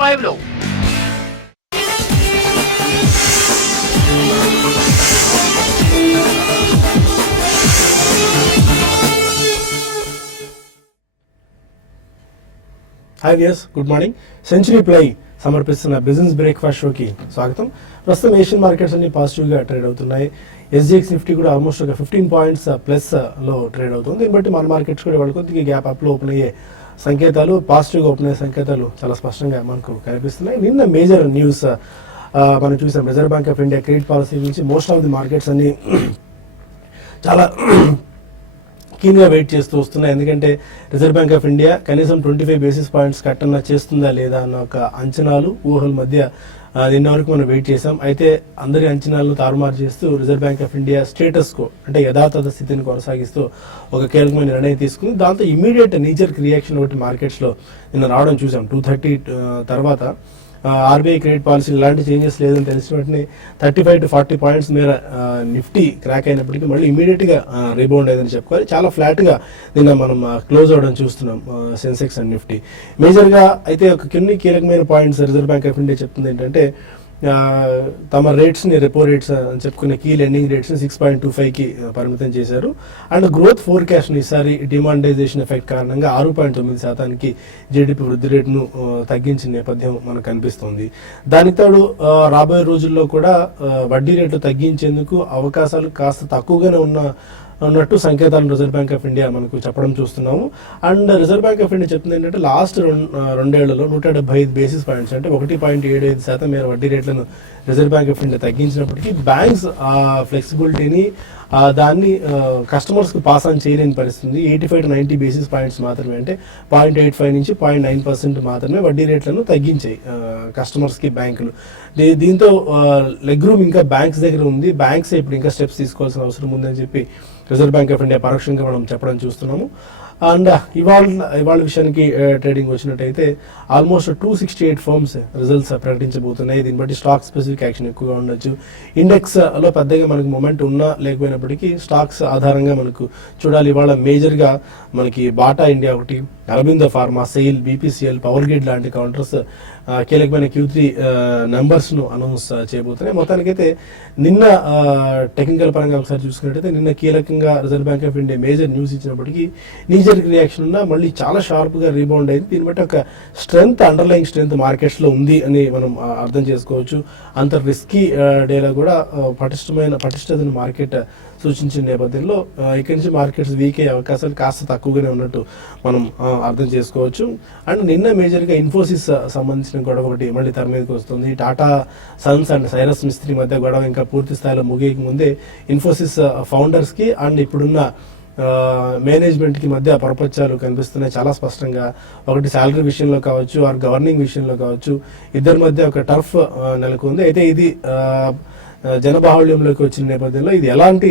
5లో. Hi viewers, good morning. Century Ply సమర్పిస్తున్న business breakfast షోకి స్వాగతం. ప్రస్తుతం ఏషియన్ మార్కెట్స్ అన్ని పాజిటివ్గా ట్రేడ్ అవుతున్నాయి. ఎస్జిఎక్స్ నిఫ్టీ కూడా ఆల్మోస్ట్ ఒక 15 పాయింట్స్ ప్లస్లో ట్రేడ్ అవుతుంది. దీన్ని బట్టి మన మార్కెట్స్ కూడా వాళ్ళ కొద్దిగా గ్యాప్ అప్లో ఓపెన్ అయ్యే సంకేతాలు, పాజిటివ్గా ఓపెన్ అయ్యే సంకేతాలు చాలా స్పష్టంగా మనకు కనిపిస్తున్నాయి. నిన్న మేజర్ న్యూస్ మనం చూసాం. Reserve bank of India credit policy నుంచి మోస్ట్ ఆఫ్ ది మార్కెట్స్ అన్ని చాలా కీన్గా వెయిట్ చేస్తూ వస్తున్నాయి. ఎందుకంటే రిజర్వ్ బ్యాంక్ ఆఫ్ ఇండియా కనీసం 25 బేసిస్ పాయింట్స్ కట్ అన్న చేస్తుందా లేదా అన్న ఒక అంచనాలు, ఊహల మధ్య నిన్న వరకు మనం వెయిట్ చేసాం. అయితే అందరి అంచనాలను తారుమారు చేస్తూ reserve bank of India status quo అంటే యథాతథ స్థితిని కొనసాగిస్తూ ఒక కీలకమైన నిర్ణయం తీసుకుంది. దాంతో ఇమీడియట్ నీజర్ రియాక్షన్ ఒకటి మార్కెట్స్లో నిన్న రావడం చూసాం. 2:30 తర్వాత ఆర్బీఐ క్రెడిట్ పాలసీ ఇలాంటి చేంజెస్ లేదని తెలిసిన వెంటనే 35 to 40 పాయింట్స్ మేర నిఫ్టీ క్రాక్ అయినప్పటికీ మళ్ళీ ఇమీడియట్గా రీబౌండ్ అయిందని చెప్పుకోవాలి. చాలా ఫ్లాట్గా నిన్న మనం క్లోజ్ అవ్వడం చూస్తున్నాం సెన్సెక్స్ అండ్ నిఫ్టీ మేజర్గా. అయితే ఒక కొన్ని కీలకమైన points reserve bank of India చెప్తుంది ఏంటంటే తమ రేట్స్ని రెపో రేట్స్ అని చెప్పుకునే కీ లెండింగ్ రేట్స్ని 6.25కి పరిమితం చేశారు. అండ్ గ్రోత్ ఫోర్కాస్ట్ని ఈసారి డిమాండైజేషన్ ఎఫెక్ట్ కారణంగా 6.9% జీడిపి వృద్ధి రేటును తగ్గించిన నేపథ్యం మనకు కనిపిస్తుంది. దానికి తోడు రాబోయే రోజుల్లో కూడా వడ్డీ రేట్లు తగ్గించేందుకు అవకాశాలు కాస్త తక్కువగానే ఉన్నట్టు సంకేతాలను రిజర్వ్ బ్యాంక్ ఆఫ్ ఇండియా మనకు చెప్పడం చూస్తున్నాము. And reserve bank of India చెప్తుంది ఏంటంటే లాస్ట్ రెండేళ్లలో 175 బేసిస్ పాయింట్స్ అంటే 1.75% మేర వడ్డీ రేట్లను రిజర్వ్ బ్యాంక్ ఆఫ్ ఇండియా తగ్గించినప్పటికీ బ్యాంక్స్ ఆ ఫ్లెక్సిబిలిటీని దాన్ని కస్టమర్స్కి పాస్ ఆన్ చేయలేని పరిస్థితి. 85 to 90 బేసిస్ పాయింట్స్ మాత్రమే అంటే 0.85 నుంచి 0.9% మాత్రమే వడ్డీ రేట్లను తగ్గించాయి కస్టమర్స్కి బ్యాంకులు. దీంతో లెగ్ రూమ్ ఇంకా బ్యాంక్స్ దగ్గర ఉంది. బ్యాంక్స్ ఇప్పుడు ఇంకా స్టెప్స్ తీసుకోవాల్సిన అవసరం ఉందని చెప్పి రిజర్వ్ బ్యాంక్ ఆఫ్ ఇండియా పరోక్షంగా మనం చెప్పడం చూస్తున్నాము. అండ్ ఇవాళ విషయానికి ట్రేడింగ్ వచ్చినట్టయితే ఆల్మోస్ట్ 268 ఫర్మ్స్ రిజల్ట్స్ ప్రకటించబోతున్నాయి. దీన్ని బట్టి స్టాక్ స్పెసిఫిక్ యాక్షన్ ఎక్కువగా ఉండొచ్చు. ఇండెక్స్లో పెద్దగా మనకు మొమెంట్ ఉన్నా లేకపోయినప్పటికీ స్టాక్స్ ఆధారంగా మనకు చూడాలి. ఇవాళ మేజర్గా మనకి బాటా ఇండియా ఒకటి, Aurobindo pharma, SAIL, BPCL, power grid లాంటి కౌంటర్స్ కీలకమైన Q3 నెంబర్స్ను అనౌన్స్ చేయబోతున్నాయి. మొత్తానికైతే నిన్న టెక్నికల్ పరంగా ఒకసారి చూసుకున్నట్టయితే నిన్న కీలకంగా reserve bank of India major news ఇచ్చినప్పటికీ నీజర్ రియాక్షన్ ఉన్నా మళ్ళీ చాలా షార్ప్గా రీబౌండ్ అయింది. దీన్ని బట్టి ఒక స్ట్రెంగ్త్, అండర్లైన్ స్ట్రెంగ్త్ మార్కెట్స్లో ఉంది అని మనం అర్థం చేసుకోవచ్చు. అంత రిస్కీ డేలో కూడా పటిష్టతను మార్కెట్ సూచించిన నేపథ్యంలో ఇక్కడి నుంచి మార్కెట్స్ వీక్ అయ్యే అవకాశాలు కాస్త తక్కువగానే ఉన్నట్టు మనం అర్థం చేసుకోవచ్చు. అండ్ నిన్న మేజర్గా ఇన్ఫోసిస్ సంబంధించిన గొడవ ఒకటి మళ్ళీ తెర మీదకి వస్తుంది. టాటా సన్స్ అండ్ సైరస్ మిస్త్రీ మధ్య గొడవ ఇంకా పూర్తి స్థాయిలో ముగియక ముందే ఇన్ఫోసిస్ ఫౌండర్స్కి అండ్ ఇప్పుడున్న మేనేజ్మెంట్కి మధ్య పరపత్యాలు కనిపిస్తున్నాయి చాలా స్పష్టంగా. ఒకటి శాలరీ విషయంలో కావచ్చు, ఆర్ గవర్నింగ్ విషయంలో కావచ్చు, ఇద్దరి మధ్య ఒక టర్ఫ్ నెలకొంది. అయితే ఇది జనబాహుళ్యంలోకి వచ్చిన నేపథ్యంలో ఇది ఎలాంటి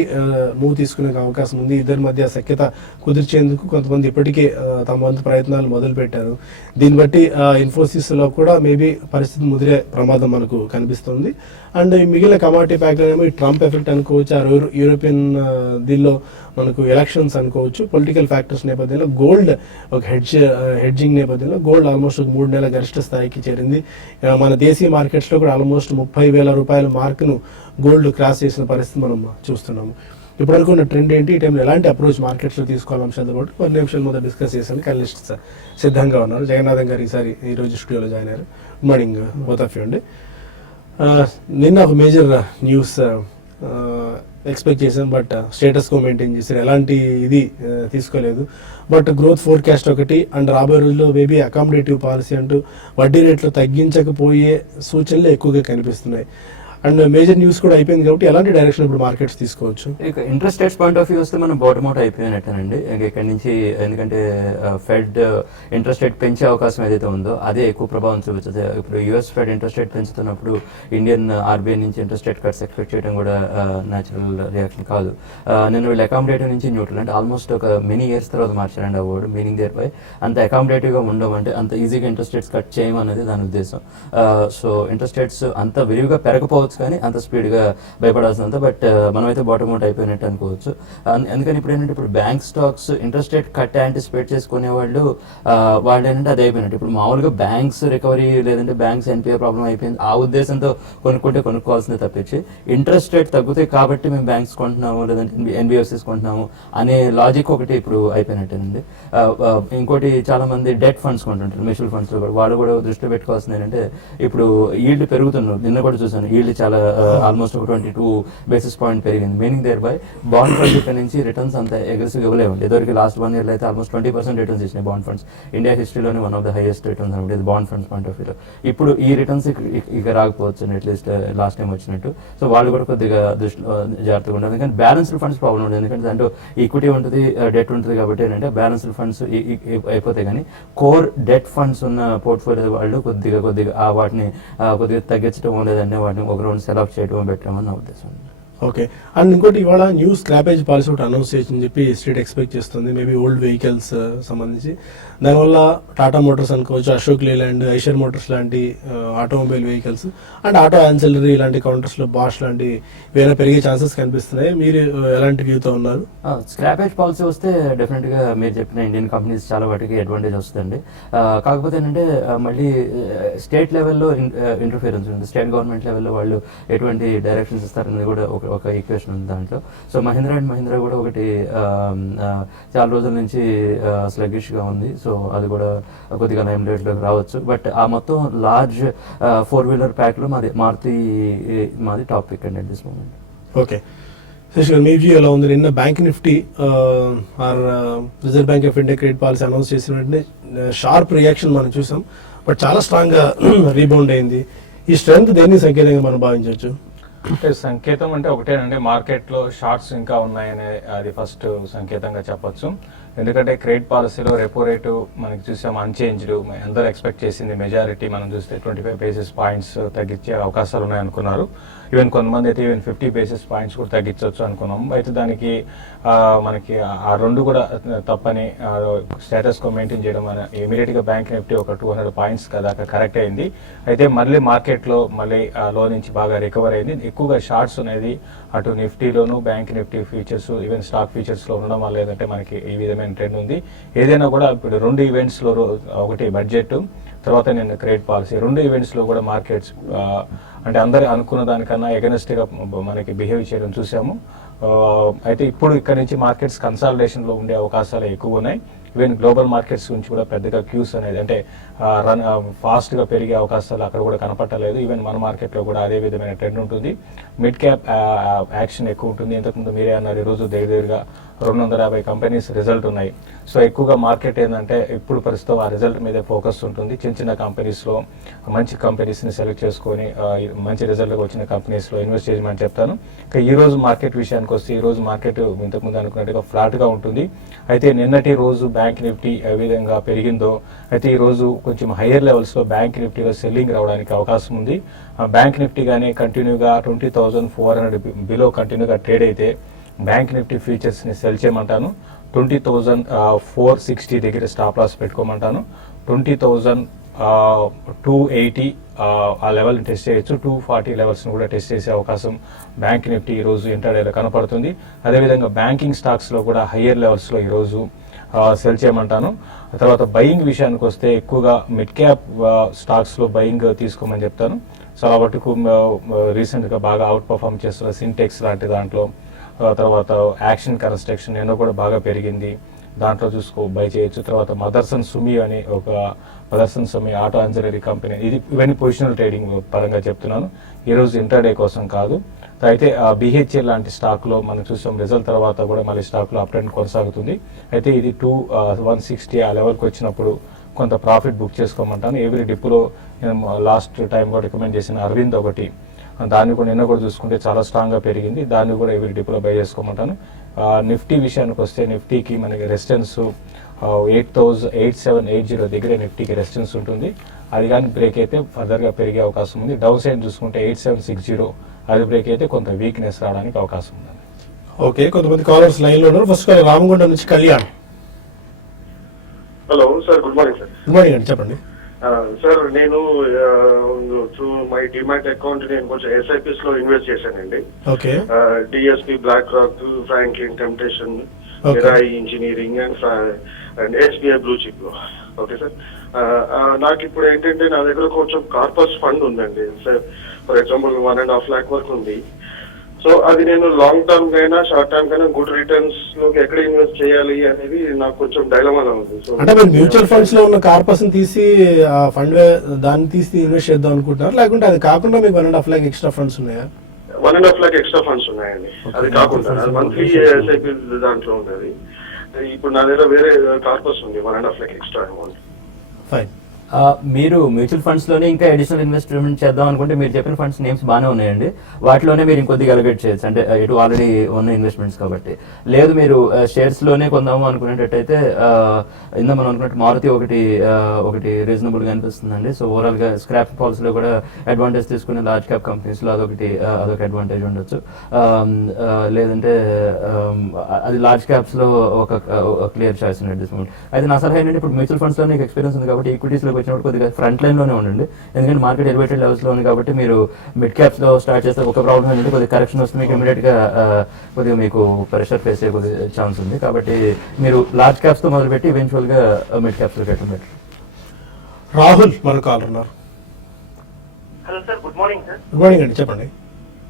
మూవ్ తీసుకునే అవకాశం ఉంది? ఇద్దరి మధ్య సఖ్యత కుదిర్చేందుకు కొంతమంది ఇప్పటికే తమ వంతు ప్రయత్నాలు మొదలుపెట్టారు. దీన్ని బట్టి ఇన్ఫోసిస్లో కూడా మేబీ పరిస్థితి ముదిరే ప్రమాదం మనకు కనిపిస్తుంది. అండ్ మిగిలిన కమాడిటీ ప్యాక్లోనేమో ఈ ట్రంప్ ఎఫెక్ట్ అనుకోవచ్చు, ఆ యూరోపియన్ దీనిలో మనకు ఎలక్షన్స్ అనుకోవచ్చు, పొలిటికల్ ఫ్యాక్టర్స్ నేపథ్యంలో గోల్డ్ ఒక హెడ్జింగ్ నేపథ్యంలో గోల్డ్ ఆల్మోస్ట్ 3 నెలల గరిష్ట స్థాయికి చేరింది. మన దేశీయ మార్కెట్స్లో కూడా ఆల్మోస్ట్ 30,000 రూపాయల మార్కును గోల్డ్ క్రాస్ చేసిన పరిస్థితి మనం చూస్తున్నాము. ఇప్పటివరకు ఉన్న ట్రెండ్ ఏంటి, ఈ టైంలో ఎలాంటి అప్రోచ్ మార్కెట్స్లో తీసుకోవాలని అంశాలతో పాటు కొన్ని నిమిషాల ముందు డిస్కస్ చేశాను. అనలిస్ట్స్ సిద్ధంగా ఉన్నారు. జగన్నాథం గారు ఈరోజు స్టూడియోలో జాయిన్ అయ్యారు. Good morning both of you అండి. నిన్న ఒక మేజర్ న్యూస్ ఎక్స్పెక్ట్ చేశాం, బట్ స్టేటస్ కో మెయింటైన్ చేశారు. ఎలాంటి ఇది తీసుకోలేదు. బట్ గ్రోత్ ఫోర్కాస్ట్ ఒకటి అండ్ రాబోయే రోజుల్లో మేబీ అకామిడేటివ్ పాలసీ అంటూ వడ్డీ రేట్లు తగ్గించకపోయే సూచనలు ఎక్కువగా కనిపిస్తున్నాయి. అండ్ మేజర్ న్యూస్ కూడా అయిపోయింది కాబట్టి ఎలాంటి డైరెక్షన్ ఇప్పుడు మార్కెట్స్ తీసుకోవచ్చు? ఇక interest rates point of view వస్తే మనం బాటమ్ అవుట్ అయిపోయినట్టేనండి. ఇంకా ఇక్కడ నుంచి ఎందుకంటే ఫెడ్ ఇంట్రెస్ట్ రేట్ పెంచే అవకాశం ఏదైతే ఉందో అదే ఎక్కువ ప్రభావం చూపిస్తుంది. ఇప్పుడు యూఎస్ ఫెడ్ ఇంట్రెస్ట్ రేట్ పెంచుతున్నప్పుడు ఇండియన్ ఆర్బీఐ నుంచి ఇంట్రెస్ట్ రేట్ కట్స్ ఎక్స్పెక్ట్ చేయడం కూడా న్యాచురల్ రియాక్షన్ కాదు. నేను వీళ్ళు అకామిడేటివ్ నుంచి న్యూట్రల్ అంటే ఆల్మోస్ట్ ఒక మెనీ ఇయర్స్ తర్వాత మార్చారండి ఆ వర్డ్. మీనింగ్ దేర్ బై అంత అకామిడేటివ్గా ఉండవు అంటే అంత ఈజీగా ఇంట్రెస్ట్ రేట్స్ కట్ చేయమనేది దాని ఉద్దేశం. సో ఇంట్రెస్ట్ రేట్స్ అంత విరివిగా పెరగకపోవచ్చు భయపడకపోవచ్చు కానీ అంత స్పీడ్గా భయపడాల్సినంత. బట్ మనమైతే బాటమ్ అవుట్ అయిపోయినట్టు అనుకోవచ్చు. ఎందుకని ఇప్పుడు ఏంటంటే ఇప్పుడు bank stocks interest rate cut anticipate చేసుకునే వాళ్ళు ఏంటంటే అది అయిపోయినట్టు. ఇప్పుడు మామూలుగా బ్యాంక్స్ రికవరీ లేదంటే బ్యాంక్స్ ఎన్పిఆర్ ప్రాబ్లం అయిపోయింది ఆ ఉద్దేశంతో కొనుక్కోవాల్సిందే తప్పించి ఇంట్రెస్ట్ రేట్ తగ్గుతాయి కాబట్టి మేము బ్యాంక్స్ కొంటున్నాము లేదంటే ఎన్బిఎఫ్సిస్ కొంటున్నాము అనే లాజిక్ ఒకటి ఇప్పుడు అయిపోయినట్టేనండి. ఇంకోటి చాలా మంది డెట్ ఫండ్స్ కొంటుంటారు, మ్యూచువల్ ఫండ్స్ లో కూడా. వాళ్ళు కూడా దృష్టిలో పెట్టుకోవాల్సింది ఏంటంటే ఇప్పుడు ఈల్డ్ పెరుగుతున్నారు. నిన్న కూడా చూసాను ఈల్డ్ చాలా ఆల్మోస్ట్ ఒక 22 బేసిస్ పాయింట్ పెరిగింది. మీనింగ్ దేర్ బై బాండ్ ఫండ్స్ ఇక్కడ నుంచి రిటర్న్స్ అంత అగ్రెసివ్ ఇవ్వలేము. ఇదివరకు లాస్ట్ 1 year అయితే ఆల్మోస్ట్ 20% రిటర్న్స్ ఇచ్చినాయి బాండ్ ఫండ్స్. ఇండియా హిస్టరీలోనే one of the highest returns అనమాట ఇది బాండ్ ఫండ్స్ పాయింట్ ఆఫ్ వ్యూలో. ఇప్పుడు ఈ రిటర్న్స్ ఇక రాకపోవచ్చు అట్లీస్ట్ లాస్ట్ టైం వచ్చినట్టు. సో వాళ్ళు కూడా కొద్దిగా దృష్టిలో జాగ్రత్తగా ఉండాలి. ఎందుకంటే బ్యాలెన్స్డ్ ఫండ్స్ ప్రాబ్లం ఉండదు. ఎందుకంటే దాంట్లో ఈక్విటీ ఉంటుంది, డెట్ ఉంటుంది కాబట్టి ఏంటంటే బ్యాలెన్స్డ్ ఫండ్స్ అయిపోతాయి. కానీ కోర్ డెట్ ఫండ్స్ ఉన్న పోర్ట్ఫోలియో వాళ్ళు కొద్దిగా వాటిని కొద్దిగా తగ్గించడం లేదంటే వాటిని ఒక రౌండ్ సెల్ ఆఫ్ చేయడం పెట్టడం నా ఉద్దేశం. ఓకే. అండ్ ఇంకోటి ఇవాళ న్యూ స్క్రాపేజ్ పాలసీ ఒకటి అనౌన్స్ చేసి చెప్పి స్ట్రీట్ ఎక్స్పెక్ట్ చేస్తుంది, మేబీ ఓల్డ్ వెహికల్స్ సంబంధించి. దానివల్ల టాటా మోటార్స్ అనుకోవచ్చు, అశోక్ లేలాండ్, ఐషర్ మోటార్స్ లాంటి automobile vehicles and auto ancillary లాంటి కౌంటర్స్లో బాష్ లాంటి ఏమైనా పెరిగే ఛాన్సెస్ కనిపిస్తున్నాయి. మీరు ఎలాంటి వ్యూతో ఉన్నారు? స్క్రాపేజ్ పాలసీ వస్తే డెఫినెట్గా మీరు చెప్పిన ఇండియన్ కంపెనీస్ చాలా వాటికి అడ్వాంటేజ్ వస్తుందండి. కాకపోతే ఏంటంటే మళ్ళీ స్టేట్ లెవెల్లో ఇంటర్ఫియరెన్స్ ఉంది. స్టేట్ గవర్నమెంట్ లెవెల్లో వాళ్ళు ఎటువంటి డైరెక్షన్స్ ఇస్తారనేది కూడా ఒక ఈక్వేషన్ ఉంది దాంట్లో. సో మహీంద్రా అండ్ మహీంద్రా కూడా ఒకటి చాలా రోజుల నుంచి స్లగ్గిష్గా ఉంది. సో అది కూడా కొద్దిగా లైమ్ లైట్లోకి రావచ్చు. బట్ ఆ మొత్తం లార్జ్ 4-wheeler ప్యాక్లో మాది టాప్ పిక్ అండి at this moment. Okay Shashi గారు, మీ వ్యూ ఎలా ఉంది? నిన్న bank Nifty or reserve bank of India credit policy announce చేసిన వెంటనే షార్ప్ రియాక్షన్ మనం చూసాం, బట్ చాలా స్ట్రాంగ్గా రీబౌండ్ అయింది. ఈ స్ట్రెంగ్త్ దేన్ని సంకేతంగా మనం భావించవచ్చు? అంటే సంకేతం అంటే ఒకటేనండి, మార్కెట్లో షార్ట్స్ ఇంకా ఉన్నాయనే అది ఫస్ట్ సంకేతంగా చెప్పొచ్చు. ఎందుకంటే క్రెడిట్ పాలసీలో రెపో రేటు మనకి చూసాం అన్చేంజ్డ్. అందరూ ఎక్స్పెక్ట్ చేసింది మెజారిటీ మనం చూస్తే 25 బేసిస్ పాయింట్స్ తగ్గించే అవకాశాలు ఉన్నాయనుకున్నారు. ఈవెన్ కొంతమంది అయితే ఈవెన్ 50 బేసిస్ పాయింట్స్ కూడా తగ్గించవచ్చు అనుకున్నాం. అయితే దానికి మనకి ఆ రెండు కూడా తప్పని స్టేటస్ కో మెయింటైన్ చేయడం మన ఇమీడియట్గా బ్యాంక్ నిఫ్టీ ఒక 200 పాయింట్స్ దాకా కరెక్ట్ అయింది. అయితే మళ్ళీ మార్కెట్లో మళ్ళీ లో నుంచి బాగా రికవర్ అయింది. ఎక్కువగా షార్ట్స్ అనేది అటు నిఫ్టీలోను bank Nifty futures even stock ఫ్యూచర్స్లో ఉండడం వల్ల ఏదంటే మనకి ఈ విధమైన ట్రెండ్ ఉంది. ఏదైనా కూడా ఇప్పుడు 2 ఈవెంట్స్లో ఒకటి బడ్జెట్, తర్వాత నేను క్రెడిట్ పాలసీ, 2 ఈవెంట్స్లో కూడా మార్కెట్స్ అంటే అందరూ అనుకున్న దానికన్నా ఎగనెస్ట్గా మనకి బిహేవ్ చేయడం చూసాము. అయితే ఇప్పుడు ఇక్కడ నుంచి మార్కెట్స్ కన్సాలిడేషన్లో ఉండే అవకాశాలు ఎక్కువ ఉన్నాయి. ఈవెన్ గ్లోబల్ మార్కెట్స్ గురించి కూడా పెద్దగా క్యూస్ అనేది అంటే ఫాస్ట్గా పెరిగే అవకాశాలు అక్కడ కూడా కనపట్టలేదు. ఈవెన్ మన మార్కెట్లో కూడా అదే విధమైన ట్రెండ్ ఉంటుంది. మిడ్ క్యాప్ యాక్షన్ ఎక్కువ ఉంటుంది. ఇంతకుముందు మీరే అన్నారు ఈరోజు దగ్గరగా 250 కంపెనీస్ రిజల్ట్ ఉన్నాయి. సో ఎక్కువగా మార్కెట్ ఏంటంటే ఇప్పుడు ప్రస్తుతం ఆ రిజల్ట్ మీదే ఫోకస్ ఉంటుంది. చిన్న కంపెనీస్లో మంచి కంపెనీస్ని సెలెక్ట్ చేసుకొని మంచి రిజల్ట్గా వచ్చిన కంపెనీస్లో ఇన్వెస్ట్ చేయమని చెప్తాను. ఇంకా ఈ రోజు మార్కెట్ విషయానికి వస్తే ఈ రోజు మార్కెట్ ఇంతకుముందు అనుకున్నట్టుగా ఫ్లాట్గా ఉంటుంది. అయితే నిన్నటి రోజు బ్యాంక్ నిఫ్టీ ఏ విధంగా పెరిగిందో అయితే ఈ రోజు కొంచెం హయ్యర్ లెవెల్స్లో బ్యాంక్ నిఫ్టీలో సెల్లింగ్ రావడానికి అవకాశం ఉంది. బ్యాంక్ నిఫ్టీ కానీ కంటిన్యూగా 20,400 బిలో కంటిన్యూగా ట్రేడ్ అయితే బ్యాంక్ నిఫ్టీ ఫ్యూచర్స్ని సెల్ చేయమంటాను. 20,460 దగ్గర స్టాప్ లాస్ పెట్టుకోమంటాను. 20,280 ఆ లెవెల్ని టెస్ట్ చేయొచ్చు. 240 లెవెల్స్ని కూడా టెస్ట్ చేసే అవకాశం బ్యాంక్ నిఫ్టీ ఈరోజు ఇంటర్డేలో కనపడుతుంది. అదేవిధంగా బ్యాంకింగ్ స్టాక్స్లో కూడా హయ్యర్ లెవెల్స్లో ఈరోజు సెల్ చేయమంటాను. తర్వాత బయింగ్ విషయానికి వస్తే ఎక్కువగా మిడ్ క్యాప్ స్టాక్స్లో బయింగ్ తీసుకోమని చెప్తాను. చాలా మటుకు రీసెంట్గా బాగా అవుట్ పర్ఫామ్ చేస్తున్న సింటెక్స్ లాంటి దాంట్లో, తర్వాత యాక్షన్ కన్స్ట్రక్షన్ ఎన్నో కూడా బాగా పెరిగింది, దాంట్లో బై చేయొచ్చు. తర్వాత మదర్సన్ సుమి అని ఒక మదర్సన్ సుమి ఆటో యాన్సిలరీ కంపెనీ, ఇది ఇవన్నీ పొజిషనల్ ట్రేడింగ్ పరంగా చెప్తున్నాను, ఈరోజు ఇంటర్డే కోసం కాదు. అయితే బిహెచ్ఎల్ లాంటి స్టాక్లో మనం చూసాం రిజల్ట్ తర్వాత కూడా మళ్ళీ స్టాక్లో అప్ ట్రెండ్ కొనసాగుతుంది. అయితే ఇది 160 ఆ లెవెల్కి వచ్చినప్పుడు కొంత ప్రాఫిట్ బుక్ చేసుకోమంటాను. ఎవ్రీ డిప్లో లాస్ట్ టైం కూడా రికమెండ్ చేసిన అరవింద్ ఒకటి, దాన్ని కూడా నిన్న కూడా చూసుకుంటే చాలా స్ట్రాంగ్గా పెరిగింది, దాన్ని కూడా ఎవ్రీ డిప్లో బై చేసుకోమంటాను. నిఫ్టీ విషయానికి వస్తే నిఫ్టీకి మనకి రెసిస్టెన్స్ 8,8780 దగ్గర నిఫ్టీకి రెసిస్టెన్స్ ఉంటుంది. అది కానీ బ్రేక్ అయితే ఫర్దర్గా పెరిగే అవకాశం ఉంది. డౌన్ సైడ్ చూసుకుంటే 8760 అది బ్రేక్ అయితే కొంత వీక్నెస్ రావడానికి అవకాశం ఉంది. ఓకే, కొంతమంది కాలర్స్ లైన్లో ఉన్నారు. ఫస్ట్ కాల్ రామగుండం నుంచి Kalyan. Hello sir, good morning sir. Good morning అండి, చెప్పండి. సార్ నేను త్రూ మై డిమాట్ అకౌంట్ నేను కొంచెం ఎస్ఐపిస్ లో ఇన్వెస్ట్ చేశానండి. Okay. DSP, BlackRock, Franklin Templeton, Okay. Mirae engineering and SBI blue chip లో. ఓకే సార్, నాకు ఇప్పుడు ఏంటంటే నా దగ్గర కొంచెం కార్పస్ ఫండ్ ఉందండి. ఫర్ ఎగ్జాంపుల్ 1.5 lakh వరకు ఉంది. సో అది నేను లాంగ్ టర్మ్ కైనా షార్ట్ టర్మ్ కైనా గుడ్ రిటర్న్స్ లోకి ఎక్కడ ఇన్వెస్ట్ చేయాలి అనేది నాకు కొంచెం డైలమాలో ఉంది. సో అంటే మీరు మ్యూచువల్ ఫండ్స్ లో ఉన్న కార్పస్ తీసి ఆ ఫండ్ దాన్ని తీసి ఇన్వెస్ట్ చేద్దాం అనుకుంటున్నారు, లేకుంటే అది కాకుండా మీకు 1.5 lakh ఎక్స్ట్రా ఫండ్స్ ఉన్నాయా? 1.5 lakh ఎక్స్ట్రా ఫండ్స్ ఉన్నాయండి. అది కాకుండా మంత్లీ ఎస్ఐపి దాంట్లో ఉంది. ఇప్పుడు నా దగ్గర వేరే కార్పస్ ఉంది 1.5 lakh ఎక్స్ట్రా అమౌంట్. ఫైన్. మీరు మ్యూచువల్ ఫండ్స్ లోనే ఇంకా అడిషనల్ ఇన్వెస్ట్మెంట్ చేద్దాం అనుకుంటే మీరు చెప్పిన ఫండ్స్ నేమ్స్ బాగానే ఉన్నాయండి. వాటిలోనే మీరు ఇంకొద్దిగా అలొకేట్ చేయొచ్చు, అంటే ఇటు ఆల్రెడీ ఉన్న ఇన్వెస్ట్మెంట్స్ కాబట్టి. లేదు మీరు షేర్స్ లోనే కొందాము అనుకునేటట్టయితే ఇందా మనం అనుకున్నట్టు మారుతి ఒకటి రీజనబుల్ గా అనిపిస్తుందండి. సో ఓవరాల్ గా స్క్రాప్ పాలసీలో కూడా అడ్వాంటేజ్ తీసుకునే లార్జ్ క్యాప్ కంపెనీస్ లో అదొక అడ్వాంటేజ్ ఉండొచ్చు. లేదంటే అది లార్జ్ క్యాప్స్ లో ఒక క్లియర్ చాయిస్ అండి దిస్ మూమెంట్. అయితే నా సలహా ఏంటంటే ఇప్పుడు మ్యూచువల్ ఫండ్స్ లో నీకు ఎక్స్పీరియన్స్ ఉంది కాబట్టి ఈక్విటీస్ లో వచ్చినప్పుడు కొద్దిగా ఫ్రంట్ లైన్ లోనే ఉండండి. ఎందుకంటే మార్కెట్ ఎలివేటెడ్ లెవెల్స్ లో ఉంది కాబట్టి మీరు మిడ్ క్యాప్స్ లో స్టార్ట్ చేస్తే ఒక ప్రాబ్లం ఏంటంటే కొద్దిగా కరెక్షన్ వస్తే మీకు ఇమీడియట్ గా కొద్దిగా మీకు ప్రెషర్ ఫేస్ అయ్యే కొద్దిగా ఛాన్స్ ఉంది. కాబట్టి మీరు లార్జ్ క్యాప్స్ తో మొదలుపెట్టి ఈవెన్చువల్ గా మిడ్ క్యాప్స్ లో పెట్టడం బెటర్. రాహుల్ మన కాల్ ఉన్నారు. Hello sir, good morning sir. Good morning అండి, చెప్పండి.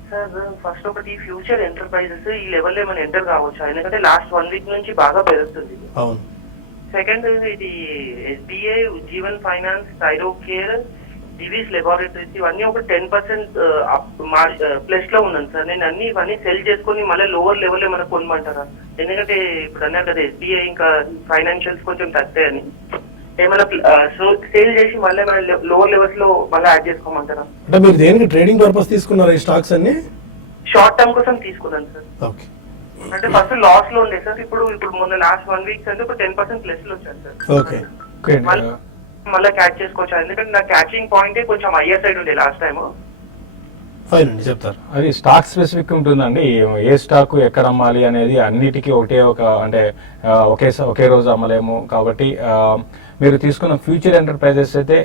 సార్ ఫస్ట్ ఒకటి ఫ్యూచర్ ఎంటర్ప్రైజెస్ ఈ లెవెల్లో మనం ఎంటర్ కావచ్చు, ఎందుకంటే లాస్ట్ 1 week నుంచి బాగా పెరుగుతుంది. అవును. సెకండ్ ఇది SBI, Ujjivan finance, Thyrocare, Divis laboratories ఇవన్నీ ఒక 10% ప్లస్ లో ఉన్నాను సార్. నేను ఇవన్నీ సెల్ చేసుకుని మళ్ళీ లోవర్ లెవెల్ ఏమైనా కొనమంటారా? ఎందుకంటే ఇప్పుడు అన్నారు కదా ఎస్బీఐ ఇంకా ఫైనాన్షియల్స్ కొంచెం తగ్గాయని, ఏమైనా సేల్ చేసి మళ్ళీ లోవర్ లెవెల్స్ లో మళ్ళీ యాడ్ చేసుకోమంటారా? అంటే మీరు దేనికి ట్రేడింగ్ పర్పస్ తీసుకున్నారు ఈ స్టాక్స్ అన్ని? షార్ట్ టర్మ్ కోసం తీసుకున్నాను సార్. ఓకే. అంటే ఫస్ట్ లాస్ లో ఉండే సార్, ఇప్పుడు మొన్న లాస్ట్ 1 week అంటే ఒక 10% ప్లస్ లో వచ్చాను సార్. ఓకే. మళ్ళీ క్యాచ్ చేసుకోవచ్చు, ఎందుకంటే నా క్యాచింగ్ పాయింట్ కొంచెం హయ్యర్ సైడ్ ఉండే లాస్ట్ టైం. ఫైన్ అండి, చెప్తారు. అది స్టాక్ స్పెసిఫిక్ ఉంటుందండి. ఏ స్టాక్ ఎక్కడ అమ్మాలి అనేది అన్నిటికీ అంటే ఒకే రోజు అమ్మలేము. కాబట్టి మీరు తీసుకున్న ఫ్యూచర్ ఎంటర్ప్రైజెస్ అయితే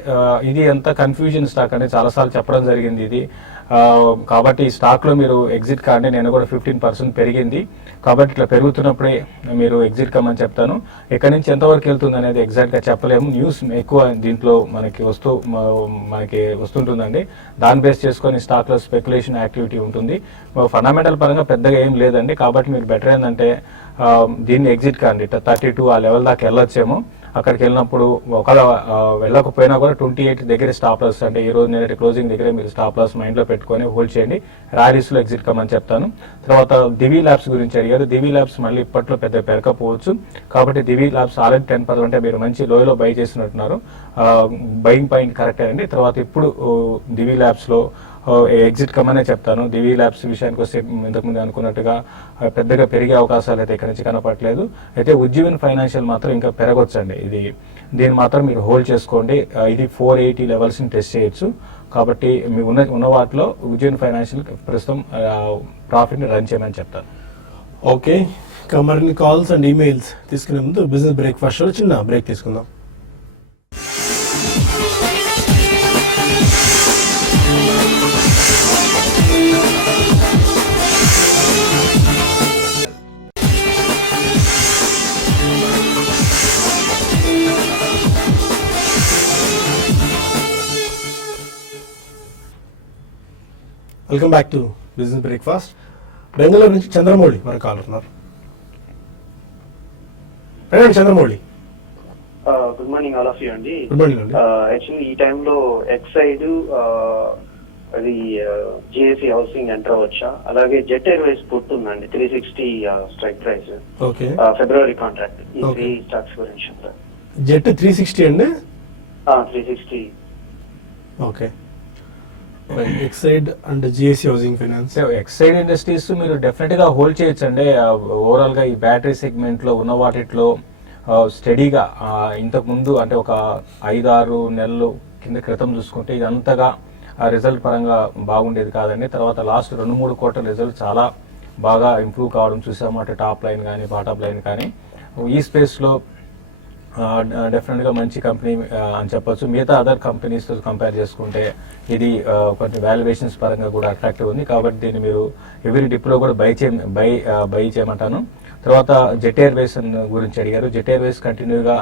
ఇది ఎంత కన్ఫ్యూజన్ స్టాక్ అంటే చాలాసార్లు చెప్పడం జరిగింది ఇది. కాబట్టి ఈ స్టాక్లో మీరు ఎగ్జిట్ కాండి. నేను కూడా 15% పెరిగింది కాబట్టి ఇట్లా పెరుగుతున్నప్పుడే మీరు ఎగ్జిట్ కమ్మని చెప్తాను. ఎక్కడి నుంచి ఎంతవరకు వెళ్తుంది అనేది ఎగ్జాక్ట్గా చెప్పలేము. న్యూస్ ఎక్కువ దీంట్లో మనకి వస్తుంటుందండి. దాన్ని బేస్ చేసుకొని స్టాక్లో స్పెక్యులేషన్ యాక్టివిటీ ఉంటుంది. ఫండమెంటల్ పరంగా పెద్దగా ఏం లేదండి. కాబట్టి మీరు బెటర్ ఏంటంటే దీన్ని ఎగ్జిట్ కాండి. 32 ఆ లెవెల్ దాకా వెళ్ళొచ్చేమో. అక్కడికి వెళ్ళినప్పుడు ఒకవేళ వెళ్ళకపోయినా కూడా 28 దగ్గర స్టాప్ లాస్, అంటే ఈ రోజు నేటి క్లోజింగ్ దగ్గర మీరు స్టాప్ లాస్ మైండ్లో పెట్టుకొని హోల్డ్ చేయండి. ర్యాలీస్లో ఎగ్జిట్ కమ్మని చెప్తాను. తర్వాత దివి ల్యాబ్స్ గురించి అడిగారు. దివి ల్యాబ్స్ మళ్ళీ ఇప్పట్లో పెద్ద పెరగకపోవచ్చు. కాబట్టి దివి ల్యాబ్స్ ఆల్రెడీ 10% అంటే మీరు మంచి లోయలో బై చేసినట్టున్నారు. బయింగ్ పాయింట్ కరెక్టే అండి. తర్వాత ఇప్పుడు దివి ల్యాబ్స్లో ఎగ్జిట్ కమ్మనే చెప్తాను. దివి ల్యాబ్స్ విషయానికి వస్తే ఇంతకుముందు అనుకున్నట్టుగా పెద్దగా పెరిగే అవకాశాలు అయితే ఇక్కడ నుంచి కనపట్లేదు. అయితే ఉజ్జీవన్ ఫైనాన్షియల్ మాత్రం ఇంకా పెరగొచ్చండి. దీన్ని మాత్రం మీరు హోల్డ్ చేసుకోండి. ఇది 480 లెవెల్స్ని టెస్ట్ చేయొచ్చు. కాబట్టి మీ ఉన్న వాటిలో ఉజ్జీవన్ ఫైనాన్షియల్ ప్రస్తుతం ప్రాఫిట్ని రన్ చేయమని చెప్తాను. ఓకే. ఇంకా మరిన్ని కాల్స్ అండ్ ఈమెయిల్స్ తీసుకునే ముందు బిజినెస్ బ్రేక్ఫాస్ట్ షో చిన్న బ్రేక్ తీసుకుందాం. Welcome back to business breakfast. Bengaluru నుంచి చంద్రమౌళి మన కాల్ ఉన్నారు. Chandramouli, good morning all of you అండి. గుడ్ మార్నింగ్ అండి. యాక్చువల్లీ ఈ టైంలో ఎక్సైడ్ అది జిఎస్సి హౌసింగ్ ఎంటర్ అవ్వచ్చా? అలాగే జెట్ ఎయిర్వేస్ పుట్టుందండి 360 strike price. Okay. February contract. ఈ 3 స్టాక్స్ గురించి జెట్ 360 అండి. 360. Okay. Exide and GSC housing finance. Exide Industries మీరు డెఫినెట్ గా హోల్డ్ చేయొచ్చండి. ఓవరాల్ గా ఈ బ్యాటరీ సెగ్మెంట్ లో ఉన్న వాటిలో స్టడీగా ఇంతకు ముందు అంటే ఒక 5-6 నెలలు క్రితం చూసుకుంటే ఇది అంతగా రిజల్ట్ పరంగా బాగుండేది కాదండి. తర్వాత లాస్ట్ 2-3 క్వార్టర్ రిజల్ట్ చాలా బాగా ఇంప్రూవ్ కావడం చూసాము. అంటే టాప్ లైన్ కానీ బాటమ్ లైన్ కానీ ఈ స్పేస్లో డెఫినెట్గా మంచి కంపెనీ అని చెప్పొచ్చు. మిగతా అదర్ కంపెనీస్తో కంపేర్ చేసుకుంటే ఇది కొంచెం వాల్యుయేషన్స్ పరంగా కూడా అట్రాక్టివ్ ఉంది. కాబట్టి దీన్ని మీరు ఎవ్రీ డిప్లో కూడా బై చేయమంటాను. తర్వాత జెట్ ఎయిర్వేస్ గురించి అడిగారు. జెట్ ఎయిర్వేస్ కంటిన్యూగా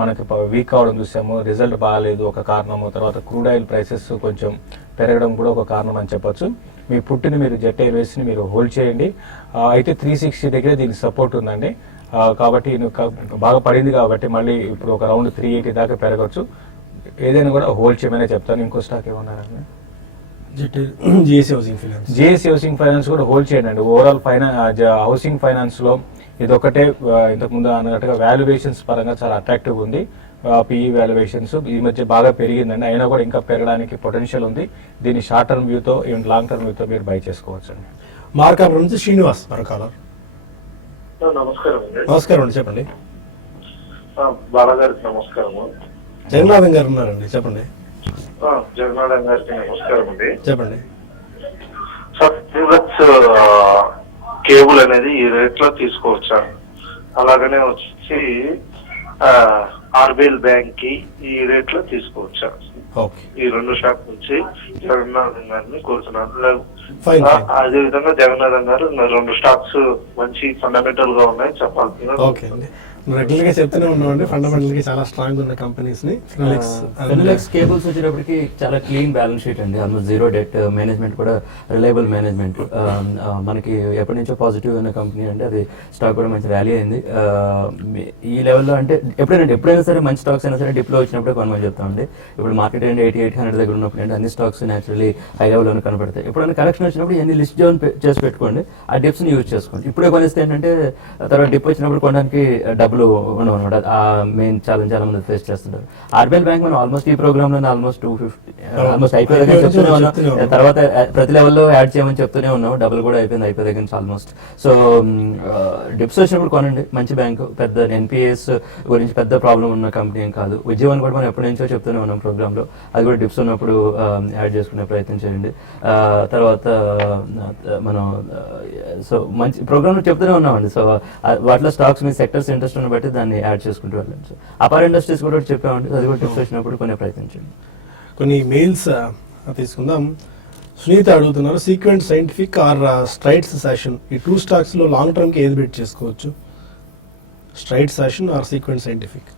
మనకి వీక్ అవడం చూసాము, రిజల్ట్ బాగాలేదు ఒక కారణము. తర్వాత క్రూడ్ ఆయిల్ ప్రైసెస్ కొంచెం పెరగడం కూడా ఒక కారణం అని చెప్పొచ్చు. మీ పుట్టిని మీరు జెట్ ఎయిర్వేస్ని మీరు హోల్డ్ చేయండి. అయితే 360 దగ్గర దీనికి సపోర్ట్ ఉందండి. కాబట్టి బాగా పడింది కాబట్టి మళ్ళీ ఇప్పుడు ఒక రౌండ్ 380 దాకా పెరగచ్చు. ఏదైనా కూడా హోల్డ్ చేయమనే చెప్తాను. ఇంకో స్టాక్ ఏమన్నారండి? జిఎస్సి హౌసింగ్ ఫైనాన్స్ కూడా హోల్డ్ చేయండి. ఓవరాల్ హౌసింగ్ ఫైనాన్స్లో ఇదొకటే ఇంతకుముందు అన్నట్టుగా వాల్యుయేషన్స్ పరంగా చాలా అట్రాక్టివ్ ఉంది. పిఈ వాల్యుయేషన్స్ ఈ మధ్య బాగా పెరిగిందండి. అయినా కూడా ఇంకా పెరగడానికి పొటెన్షియల్ ఉంది. దీన్ని షార్ట్ టర్మ్ వ్యూతో ఈవెన్ లాంగ్ టర్మ్ వ్యూతో మీరు బై చేసుకోవచ్చు అండి. మార్కాపురం నుంచి శ్రీనివాస్ మరొకాలర్. నమస్కారం అండి, చెప్పండి. బాలాగారికి నమస్కారము. జగన్నాథం గారు ఉన్నారండి, చెప్పండి. జగన్నాథం గారికి నమస్కారం అండి. చెప్పండి. సార్ కేబుల్ అనేది ఈ రేట్ లో తీసుకోవచ్చా? అలాగనే వచ్చి ఆర్బిఎల్ బ్యాంక్ కి ఈ రేట్ లో తీసుకోవచ్చా? ఈ రెండు షాప్ నుంచి జగన్నాథం గారిని కోరుతున్నాను. అదే విధంగా జగన్నాథం గారు రెండు స్టాక్స్ మంచి ఫండమెంటల్ గా ఉన్నాయి చెప్పాలి. రెగ్యులర్ గా చెప్తూనే ఉన్నామండి, ఫండమెంటల్ గా చాలా స్ట్రాంగ్ ఉన్న కంపెనీస్ ని. ఫినోలెక్స్ కేబుల్స్ వచ్చేటప్పటికి చాలా క్లీన్ బ్యాలెన్స్ షీట్ అండి, ఆల్మోస్ట్ జీరో డెట్, మేనేజ్మెంట్ కూడా రిలయబుల్ మేనేజ్మెంట్. మనకి ఎప్పటి నుంచో పాజిటివ్ అయిన కంపెనీ అంటే అది స్టాక్ కూడా మంచి ర్యాలీ అయింది. ఈ లెవెల్లో అంటే ఎప్పుడైనా సరే మంచి స్టాక్స్ అయినా సరే డిప్లో వచ్చినప్పుడే కొనమని చెప్తామండి. ఇప్పుడు మార్కెట్ ఏంటి 8800 దగ్గర ఉన్నప్పుడు అంటే అన్ని స్టాక్స్ న్యాచురల్లీ హై లెవెల్లో కనపడతాయి. ఎప్పుడైనా కరెక్షన్ వచ్చినప్పుడు ఇవన్నీ లిస్ట్ డౌన్ చేసి పెట్టుకోండి, ఆ డిప్స్ని యూజ్ చేసుకోండి. ఇప్పుడే కొనిస్తే ఏంటంటే తర్వాత డిప్ వచ్చినప్పుడు కొనడానికి డబ్బులు ఉండవు అనమాట. ఆ మెయిన్ ఛాలెంజ్ చాలా మంది ఫేస్ చేస్తుంటారు. ఆర్బిఎల్ బ్యాంక్ మనం ఆల్మోస్ట్ ఈ ప్రోగ్రామ్ లో ఆల్మోస్ట్ 250 ఆల్మోస్ట్ అయిపోయి చెప్తూనే ఉన్నాం. తర్వాత ప్రతి లెవెల్లో యాడ్ చేయమని చెప్తూనే ఉన్నాం. డబ్బులు కూడా అయిపోయింది దగ్గర నుంచి ఆల్మోస్ట్. సో డిప్స్ వచ్చినప్పుడు కొనండి, మంచి బ్యాంకు, పెద్ద ఎన్పిఎస్ గురించి పెద్ద ప్రాబ్లం ఉన్న కంపెనీ ఏం కాదు. ఉద్యోగం కూడా మనం ఎప్పటి నుంచో చెప్తూనే ఉన్నాం ప్రోగ్రామ్ లో, అది కూడా డిప్స్ ఉన్నప్పుడు యాడ్ చేసుకునే ప్రయత్నం చేయండి. తర్వాత మనం సో మంచి ప్రోగ్రామ్ లో చెప్తూనే ఉన్నామండి. సో వాటిలో స్టాక్స్ మీ సెక్టర్స్ ఇంట్రెస్ట్ ఉన్న బట్టి దాన్ని యాడ్ చేసుకుంటూ వెళ్ళండి. సో అపార్ ఇండస్ట్రీస్ కూడా చెప్పామండి, అది కూడా టిప్స్ వచ్చినప్పుడు కొనే ప్రయత్నించండి. కొన్ని మెయిల్స్ తీసుకుందాం. సునీత అడుగుతున్నారు, Sequent Scientific or Strides Shasun, ఈ 2 స్టాక్స్ లో లాంగ్ టర్మ్ కి ఏది బెట్ చేసుకోవచ్చు? Strides Shasun or Sequent Scientific?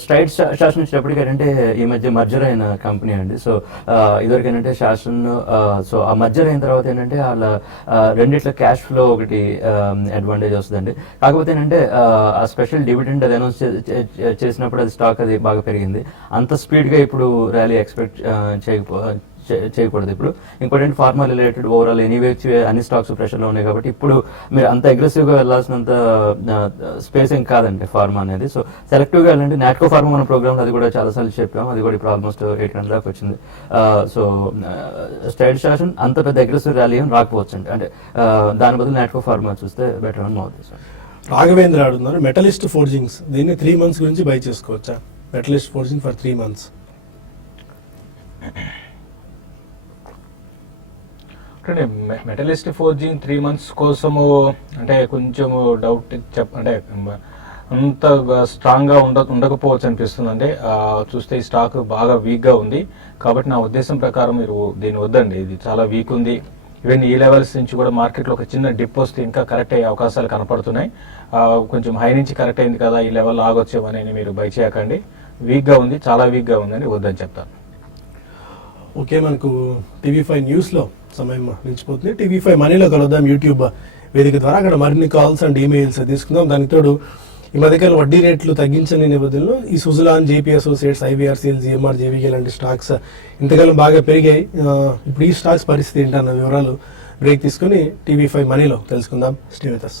Strides Shasun వచ్చేటప్పటికి ఏంటంటే ఈ మధ్య మర్జర్ అయిన కంపెనీ అండి. సో ఇదివరకు ఏంటంటే శాసన్, సో ఆ మర్జర్ అయిన తర్వాత ఏంటంటే వాళ్ళ రెండిట్ల క్యాష్ ఫ్లో ఒకటి అడ్వాంటేజ్ వస్తుందండి. కాకపోతే ఏంటంటే ఆ స్పెషల్ డివిడెండ్ అది అనౌన్స్ చేసినప్పుడు అది స్టాక్ అది బాగా పెరిగింది. అంత స్పీడ్గా ఇప్పుడు ర్యాలీ ఎక్స్పెక్ట్ చేయకూడదు. ఇప్పుడు ఇంకోటి ఫార్మా రిలేటెడ్ ఓవరాల్ ఎనీవే అన్ని స్టాక్స్ ప్రెషర్లో ఉన్నాయి కాబట్టి ఇప్పుడు మీరు అంత అగ్రెసివ్గా వెళ్ళాల్సినంత స్పేస్ ఏం కాదండి ఫార్మా అనేది. సో సెలెక్టివ్గా వెళ్ళండి. నాట్కో ఫార్మా మన ప్రోగ్రామ్ అది కూడా చాలాసార్లు చెప్పాం, అది కూడా ఇప్పుడు ఆల్మోస్ట్ 800 దాకా వచ్చింది. సో స్ట్రైట్ శాసన్ అంత పెద్ద అగ్రెసివ్ ర్యాలీ ఏం రాకపోవచ్చు అండి, అంటే దాని బదులు నాట్కో ఫార్మా చూస్తే బెటర్ అని అవుతుంది. సార్ రాఘవేంద్ర అడుగుతున్నారు, మెటలిస్ట్ ఫోర్జింగ్స్ దీన్ని 3 months గురించి బై చేసుకోవచ్చా? Medallist forging for 3 months. అంటే మెటలిస్ట్ ఫోర్జింగ్ 3 months కోసము అంటే కొంచెము డౌట్ అంటే అంత స్ట్రాంగ్గా ఉండకపోవచ్చు అనిపిస్తుంది. అంటే చూస్తే ఈ స్టాక్ బాగా వీక్గా ఉంది కాబట్టి నా ఉద్దేశం ప్రకారం మీరు దీన్ని వద్దండి, ఇది చాలా వీక్ ఉంది. ఈవెన్ ఈ లెవెల్స్ నుంచి కూడా మార్కెట్లో ఒక చిన్న డిప్ వస్తే ఇంకా కరెక్ట్ అయ్యే అవకాశాలు కనపడుతున్నాయి. కొంచెం హై నుంచి కరెక్ట్ అయింది కదా, ఈ లెవెల్ ఆగొచ్చేమని మీరు బై చేయకండి. వీక్గా ఉంది, చాలా వీక్గా ఉందని వద్దని చెప్తాను. ఓకే, మనకు TV5 న్యూస్లో సమయం నిలిచిపోతుంది. TV5 మనీలో కలుద్దాం యూట్యూబ్ వేదిక ద్వారా. అక్కడ మరిన్ని కాల్స్ అండ్ ఈమెయిల్స్ తీసుకుందాం. దానికి తోడు ఈ మధ్యకాలం వడ్డీ రేట్లు తగ్గించని నేపథ్యంలో ఈ Suzlon, JP associates, IVRCL, GMR, JVK లాంటి స్టాక్స్ ఇంతకాలం బాగా పెరిగాయి. ఇప్పుడు ఈ స్టాక్స్ పరిస్థితి ఏంటన్న వివరాలు బ్రేక్ తీసుకుని TV5 మనీలో తెలుసుకుందాం. Stay with us.